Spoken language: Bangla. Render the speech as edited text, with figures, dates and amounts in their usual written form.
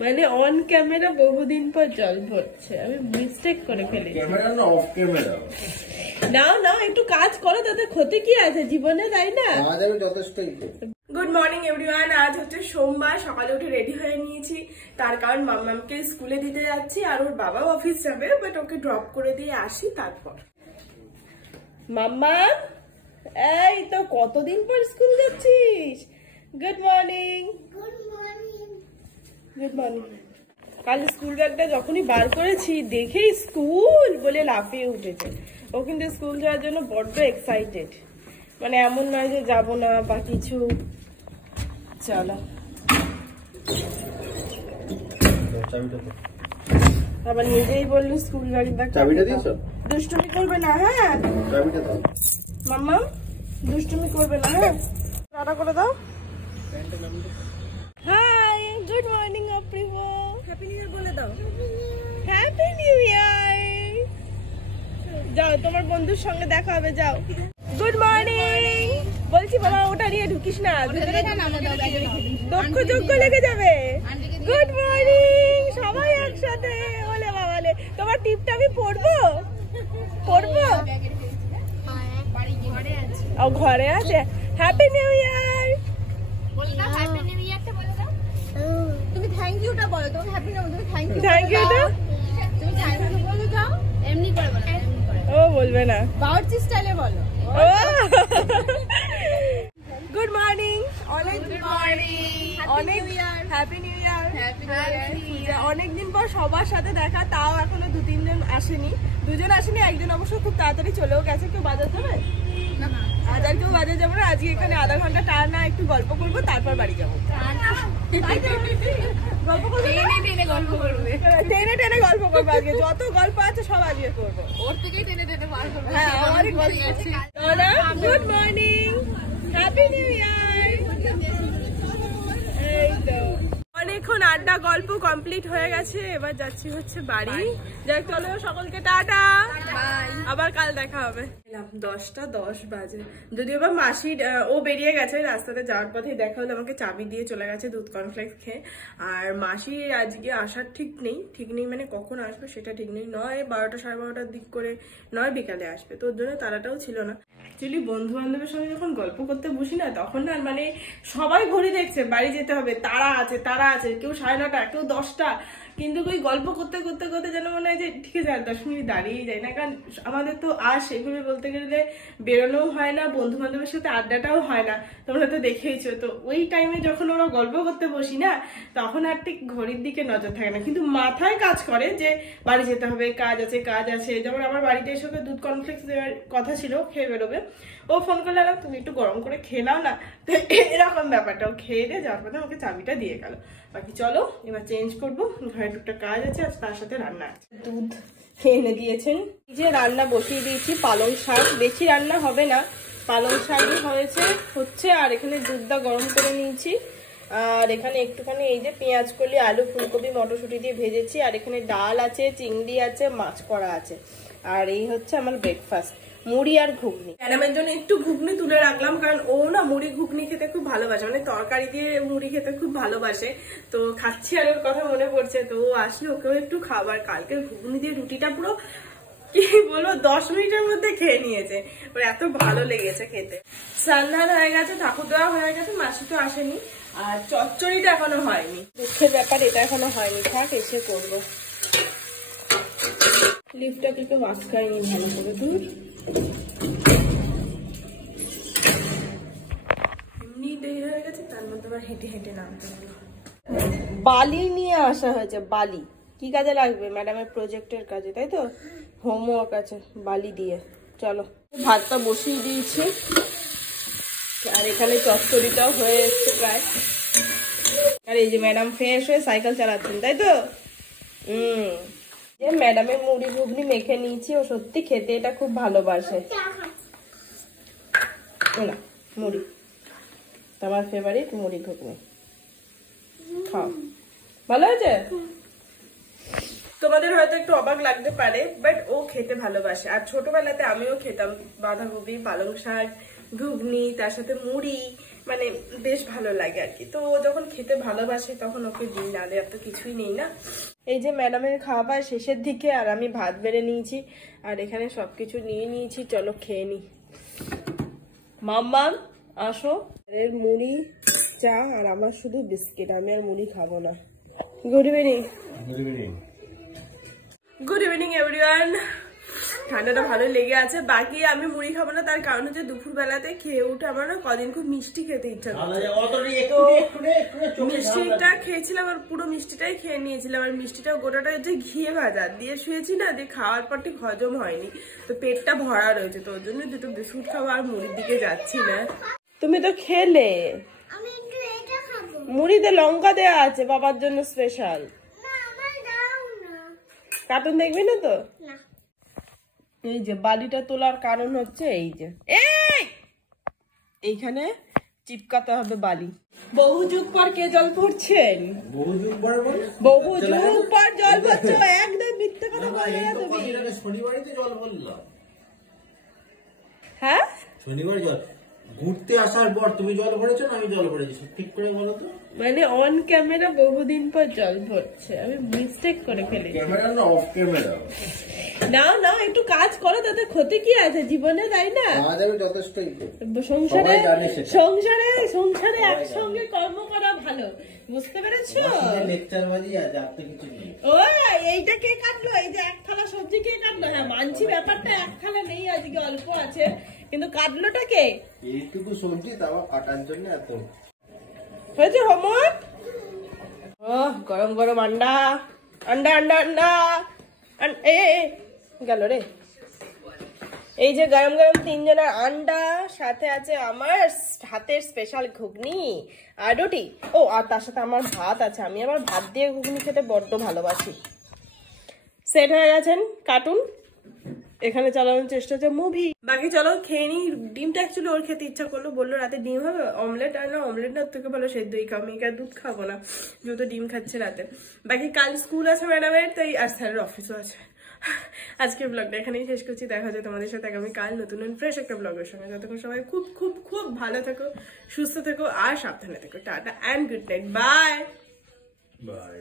মানে অন ক্যামেরা বহুদিন পর জল পড়ছে, আমি মিস্টেক করে ফেলেছি। ক্যামেরা না অফ ক্যামেরা? নাও নাও, একটু কাজ করো, তাতে ক্ষতি কি আছে জীবনে, তাই না? আমাদের যথেষ্টই। Good morning everyone. আজ হচ্ছে সোমবার, সকালে উঠে রেডি হয়ে নিয়েছি, তার কারণ মাম্মামকে স্কুলে দিতে যাচ্ছি আর ওর বাবাও অফিস যাবে, বাট ওকে ড্রপ করে দিয়ে আসি তারপর। মাম্মা, এই তো কতদিন পর স্কুল যাচ্ছিস? Good morning. Good morning. কাল স্কুল ব্যাগটা যখনই বার করেছি দেখেই স্কুল বলে লাফিয়ে উঠেছে। ও কিন্তু স্কুল যাওয়ার জন্য বড্ড এক্সাইটেড, মানে এমন নয় যে যাবো না বা কিছু। চলো, আবার নিজেই বললি স্কুল ব্যাগটা চাবিটা দিয়েছো? দুষ্টুমি করবে না, হ্যাঁ? চাবিটা দাও মাম্মা, দুষ্টুমি করবে না, হ্যাঁ? টাটা করে দাও। হাই, গুড মর্নিং অপ্রিভ। হ্যাপি নিউ ইয়ার বলে দাও। Happy new year. যাও, তোমার বন্ধুর সঙ্গে দেখা হবে, যাও। গুড মর্নিং বলছি বাবা, ওটা নিয়ে ঢুকিস না, দক্ষ যোগ্য লেগে যাবে। গুড মর্নিং সবাই একসাথে, বলে বাবালে। তোমার টিপটা আমি পড়বো? ও ঘরে আছে। হ্যাপি নিউ ইয়ার। তুমি থ্যাংক ইউটা বলো, তুমি হ্যাপি না, তুমি থ্যাংক ইউ ইউটা তুমি থ্যাংক ইউ বলে দাও, এমনি করে বলো, এমনি করে। ও বলবে না, বাউচি স্টাইলে বলো। Good morning. অনেক গুড মর্নিং, অনেক হ্যাপি নিউ ইয়ার। অনেকদিন পর সবার সাথে দেখা, তাও এখনো 2-3 জন আসেনি। 2 জন আসেনি, একজন অবশ্য খুব তাড়াতাড়ি চলেও গেছে। কেউ বাজার যাবে? আজ আর কেউ বাজার যাবো না। আজকে এখানে আধা ঘন্টা টানা একটু গল্প করবো, তারপর বাড়ি যাবো। গল্প করবো, টেনে গল্প করবে, টেনে গল্প করবো। আজকে যত গল্প আছে সব আজকে করবো। ওর থেকেই টেনে বার করবে। হ্যাঁ, আমারই গল্প আছে। গুড মর্নিং, হ্যাপি নিউ ইয়ার। এই তো অনেকক্ষণ আড্ডা গল্প কমপ্লিট হয়ে গেছে, এবার যাচ্ছি হচ্ছে বাড়ি। যাই, চলো সকলকে টাটা, আবার কাল দেখা হবে। 10:10 বাজে, যদিও বা মাসির ও বেরিয়ে গেছে, রাস্তাতে যাওয়ার পথে দেখা হলো, আমাকে চাবি দিয়ে চলে গেছে দুধ কর্নফ্লেক্স খেয়ে। আর মাসির আজকে আসার ঠিক নেই, মানে কখন আসবে সেটা ঠিক নেই। নয় 12টা 12:30 দিক করে, নয় বিকালে আসবে, তো ওর জন্য তাড়াটাও ছিল না। অ্যাকচুয়ালি বন্ধু বান্ধবের সঙ্গে যখন গল্প করতে বসি না, তখন না মানে সবাই ঘড়ি দেখছে, বাড়ি যেতে হবে, তারা আছে, কেউ 9:30, কেউ 10টা, কিন্তু ওই গল্প করতে করতে করতে যেন মনে হয় যে ঠিক আছে আর 10 মিনিট দাঁড়িয়েই যায় না। কারণ আমাদের তো আর সেভাবে বলতে গেলে বেরোনোও হয় না, বন্ধু বান্ধবের সাথে আড্ডাটাও হয় না, তোমরা তো দেখেইছো। তো ওই টাইমে যখন ওরা গল্প করতে বসি না, তখন আর ঠিক ঘড়ির দিকে নজর থাকে না, কিন্তু মাথায় কাজ করে যে বাড়ি যেতে হবে, কাজ আছে। যেমন আমার বাড়িতে এসে ওকে দুধ কর্নফ্লেক্স দেওয়ার কথা ছিল, খেয়ে বেরোবে। ও ফোন করলে, তুমি একটু গরম করে খেয়ে নাও না, তো এরকম ব্যাপারটা। ও খেয়ে দিয়ে যাওয়ার পথে আমাকে চাবিটা দিয়ে গেল। বাকি চলো এবার চেঞ্জ করবো, ঘরে টুকটা কাজ আছে, আর তার সাথে রান্না আছে। দুধ এনে দিয়েছেন, যে রান্না বসিয়ে দিয়েছি, পালং শাক, বেশি রান্না হবে না, পালং শাকই হচ্ছে। আর এখানে দুধটা গরম করে নিয়েছি, আর এখানে একটুখানি এই যে পেঁয়াজ কলি, আলু, ফুলকপি, মটরশুঁটি দিয়ে ভেজেছি। আর এখানে ডাল আছে, চিংড়ি আছে, মাছ করা আছে। আর এই হচ্ছে আমার ব্রেকফাস্ট, মুড়ি আর ঘুগনি। ম্যাডামের জন্য একটু ঘুগনি তুলে রাখলাম, কারণ ও না মুড়ি ঘুগনি খেতে খুব ভালোবাসে, মানে তরকারি দিয়ে মুড়ি খেতে খুব ভালোবাসে। তো খাচ্ছি আর ওর কথা মনে পড়ছে, তো ও আসলে ওকেও একটু খাবার। কালকে ঘুগনি দিয়ে রুটিটা পুরো কি বলবো 10 মিনিটের মধ্যে খেয়ে নিয়েছে, ওর এত ভালো লেগেছে খেতে। স্নান হয়ে গেছে, ঠাকুর দেওয়া হয়ে গেছে, মাসি তো আসেনি, আর চচ্চড়িটা এখনো হয়নি। দুঃখের ব্যাপার, এটা এখনো হয়নি, থাক এসে করবো। লিফটটা কিন্তু আটকায়নি ভালো করে, দূর এমনি দেরি হয়ে গেছে, তার মধ্যে আবার হেঁটে নামতে হলো। বালি নিয়ে আসা হয়েছে, বালি কি কাজে লাগবে? ম্যাডামের প্রজেক্টের কাজে, তাই তো, হোমওয়ার্ক আছে, বালি দিয়ে। চলো, ভাতটা বসিয়ে দিয়েছি, আর এখানে চচ্চড়িটাও হয়ে এসছে প্রায়। আর এই যে ম্যাডাম ফ্রেশ হয়ে সাইকেল চালাচ্ছেন, তাই তো। যে ম্যাডামের মুড়ি ঘুগনি মেখে নিয়েছি, ও সত্যি খেতে এটা খুব ভালোবাসে। না, মুড়ি তোমার ফেভারিট, মুড়ি ঘুগনি খাও, ভালো আছে। তোমাদের হয়তো একটু অবাক লাগতে পারে, বাট ও খেতে ভালোবাসে। আর ছোটবেলাতে আমিও খেতাম বাঁধাকপি, পালং শাক, ঘুগনি, তার সাথে মুড়ি, মানে বেশ ভালো লাগে আর কি। তো ও যখন খেতে ভালোবাসে তখন ওকে দিই, নালে আর তো কিছুই নেই না। এই যে ম্যাডামের খাওয়া পায় শেষের দিকে, আর আমি ভাত বেড়ে নিয়েছি আর এখানে সবকিছু নিয়ে নিয়েছি, চলো খেয়ে নি। মাম্মাম আসো, এর মুড়ি চা আর আমার শুধু বিস্কিট, আমি আর মুড়ি খাবো না। Good evening. Good evening everyone. ঠান্ডাটা ভালো লেগে আছে, বাকি আমি মুড়ি খাবো না, তার কারণ হচ্ছে দুপুর বেলাতে খেয়ে উঠে আমার না কদিন খুব মিষ্টি খেতে ইচ্ছা করছে। মিষ্টিটা খেয়েছিলাম আর পুরো মিষ্টিটাই খেয়ে নিয়েছিলাম, আর মিষ্টিটা গোটাটা হচ্ছে ঘিয়ে ভাজা দিয়ে শুয়েছি না, দিয়ে খাওয়ার পর ঠিক হজম হয়নি, তো পেটটা ভরা রয়েছে, তো ওর জন্য দুটো বিস্কুট খাবো আর মুড়ির দিকে যাচ্ছি না। তুমি তো খেলে, মুড়িতে লঙ্কা দেওয়া আছে বাবার জন্য স্পেশাল। কার্টুন দেখবি না তো? এই যে বালিটা তোলার কারণ হচ্ছে এই যে এইখানে চিপকাতে হবে বালি। বহু যুগ পর কে জল পড়ছেন? বহু যুগ পর জল পড়ছে। একদম মিথ্যে কথা বললে না তুমি। শনিবারই তো জল বললাম। হ্যাঁ শনিবার জল ঘুরতে আসার পর তুমি জল ভরেছো না আমি জল ভরেছি, ঠিক করে বলো তো। মানে অন ক্যামেরা বহুদিন পর জল পড়ছে, আমি মিস্টেক করে ফেলেছি। ক্যামেরা না অফ ক্যামেরা? নাও নাও, একটু কাজ করো, তাতে ক্ষতি কি আছে জীবনে, তাই না? যথেষ্টই সংসারে একসঙ্গে কর্ম করা ভালো, বুঝতে পেরেছো? লেকচারবাজি আছে, আর তো কিছু নেই। ও এইটা কে কাটলো? এই যে এক থালা সবজি কে কাটলো? হ্যাঁ মানছি ব্যাপারটা, এক থালা নেই আজকে, অল্প আছে, কিন্তু কাটলোটা কে? এইটুকু সবজি তাও কাটার জন্য এত হয়েছে হোমওয়ার্ক। ও গরম গরম আন্ডা আন্ডা আন্ডা আন্ডা গেল রে। এই যে গরম গরম 3 জনের আন্ডা, সাথে আছে আমার হাতের স্পেশাল ঘুগনি আর রুটি। ও আর তার সাথে আমার ভাত আছে, আমি আবার ভাত দিয়ে ঘুগনি খেতে বড্ড ভালোবাসি। সেট হয়ে গেছেন কার্টুন, এখানে চালানোর চেষ্টা হচ্ছে মুভি। বাকি চলো খেয়ে নি। ডিমটা অ্যাকচুয়ালি ওর খেতে ইচ্ছা করলো, বললো রাতে ডিম হবে, অমলেট, আর না অমলেট না থেকে ভালো সেদ্ধই খাও, আমি আর দুধ খাবো না যেহেতু ডিম খাচ্ছে রাতে। বাকি কাল স্কুল আছে ম্যাডামের, তাই আর স্যারের অফিসও আছে। আজকের ব্লগটা এখানেই শেষ করছি, দেখা যায় তোমাদের সাথে আগামী কাল নতুন ফ্রেশ একটা ব্লগের সঙ্গে। যতক্ষণ সবাই খুব খুব খুব ভালো থেকো, সুস্থ থেকো আর সাবধানে থেকো। Tata and good night, bye bye.